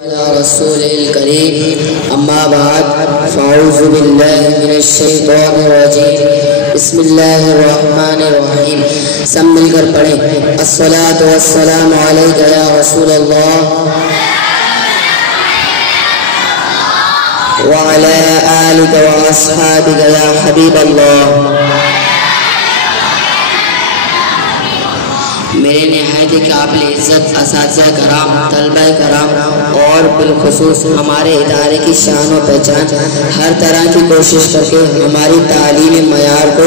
رسول الکریم اما بعد فاعوذ باللہ من الشیطان الرجیم بسم اللہ الرحمن الرحیم سب مل کر پڑھیں الصلاۃ والسلام علیک یا رسول اللہ وعلی آلک واصحابک یا حبیب اللہ۔ میرے نہایت قابل عزت اساتذہ کرام، طلبہ کرام اور بالخصوص ہمارے ادارے کی شان و پہچان ہر طرح کی کوشش کر کے ہماری تعلیمی معیار کو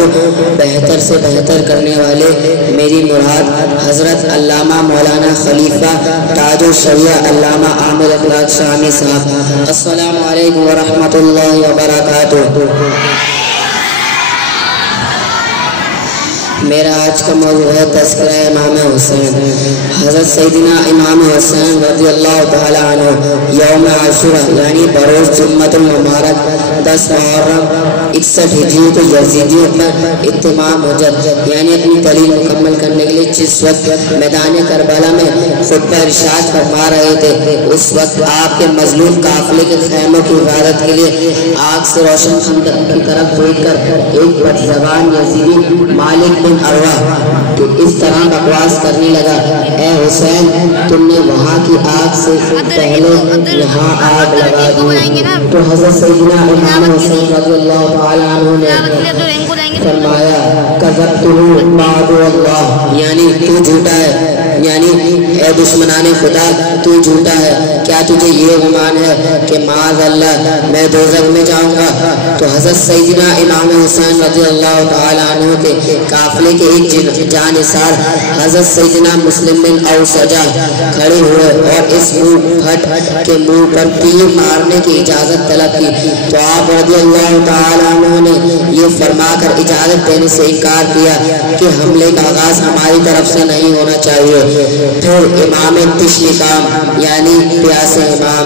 بہتر سے بہتر کرنے والے میری مراد حضرت علامہ مولانا خلیفہ تاج الشریعہ علامہ عامر اخلاق شامی صاحب، السلام علیکم ورحمۃ اللہ وبرکاتہ۔ میرا آج کا موضوع ہے تذکرہ امام حسین۔ حضرت سیدنا امام حسین رضی اللہ تعالی عنہ یوم عاشورہ یعنی بروز جمعۃ المبارک 10 محرم 61 ہجری کو یزیدیت پر اتمام حجت یعنی اپنی دلیل مکمل کرنے کے لیے جس وقت میدان کربلا میں خطبہ ارشاد فرما رہے تھے، اس وقت آپ کے مظلوم قافلے کے خیموں کی حفاظت کے لیے آگ سے روشن خندق کی طرف دیکھ کر ایک بدزبان یزیدی مالک ارواح تو اس طرح بکواس کرنے لگا، اے حسین تم نے وہاں کی آگ سے پہلے یہاں آگ لگا دی۔ تو حضرت سیدنا امام حسین رضی اللہ تعالی عنہ نے فرمایا کذبتہ بعد اللہ، یعنی تو جھوٹا ہے، یعنی اے دشمنان خدا تو جھوٹا ہے، کیا تجھے یہ گمان ہے کہ معاذ اللہ میں دوزخ میں جاؤں گا؟ تو حضرت سیدنا امام حسین رضی اللہ تعالی عنہ کے قافلے کے ایک جانثار حضرت سیدنا مسلم بن اوسجہ کھڑے ہوئے اور اس منہ پھٹ کے منہ پر تیر مارنے کی اجازت طلب کی، تو آپ رضی اللہ تعالی عنہ نے یہ فرما کر اجازت دینے سے انکار کیا کہ حملے کا آغاز ہماری طرف سے نہیں ہونا چاہیے۔ پھر امام تشنکام یعنی پیاسے امام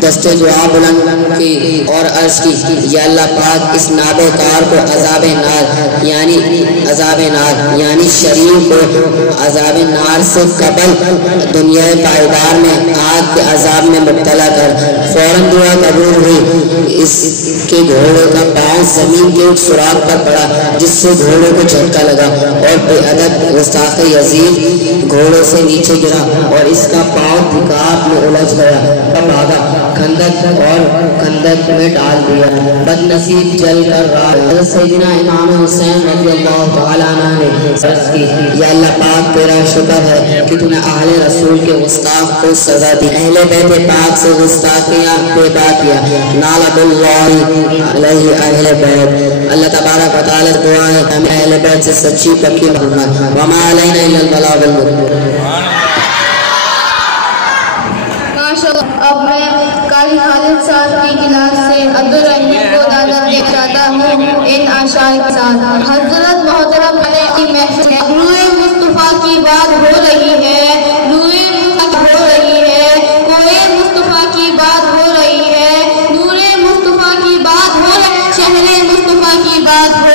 دستے دعا بلند کی اور عرض کی، یا اللہ پاک اس نابے کار کو عذاب نار یعنی شریر کو عذاب نار سے قبل دنیا پائیدار میں آگ کے عذاب میں مبتلا کر۔ فوراً دعا قبول ہوئی، اس کے گھوڑے کا پاؤں زمین کے ایک سوراخ پر پڑا جس سے گھوڑے کو جھٹکا لگا اور بے ادب گستاخ یزید گھوڑے سے نیچے گرا اور اس کا پاؤں رکاب میں الجھ گیا، اب بھاگا خندق میں ڈال دیا، بد نصیب جل کر رہا۔ حضرت سیدنا امام حسین رضی اللہ تعالی عنہ نے عرض کی، یا اللہ پاک تیرا شکر ہے کہ تو نے اہل رسول کے گستاخ کو سزا دی، اہل بیت پاک سے گستاخیاں بے بات کیا، نالت اللہ علیہ اہل بیت۔ اللہ تبارک و تعالی دعا ہے ہمیں اہل بیت سے سچی پکی بننا، وما علینا الا البلاغ المبین۔ اب میں قاری خالد صاحب کی کلاس سے عبدالرحیم کو دعوت دینا چاہتا ہوں ان اشعار کے ساتھ۔ حضرت محترم علیہ کی محفل روئے مصطفیٰ کی بات ہو رہی ہے، روئے مصطفیٰ ہو رہی ہے، کوئے مصطفیٰ کی بات ہو رہی ہے، نور مصطفیٰ کی بات ہو رہی ہے، شہر مصطفیٰ کی بات ہو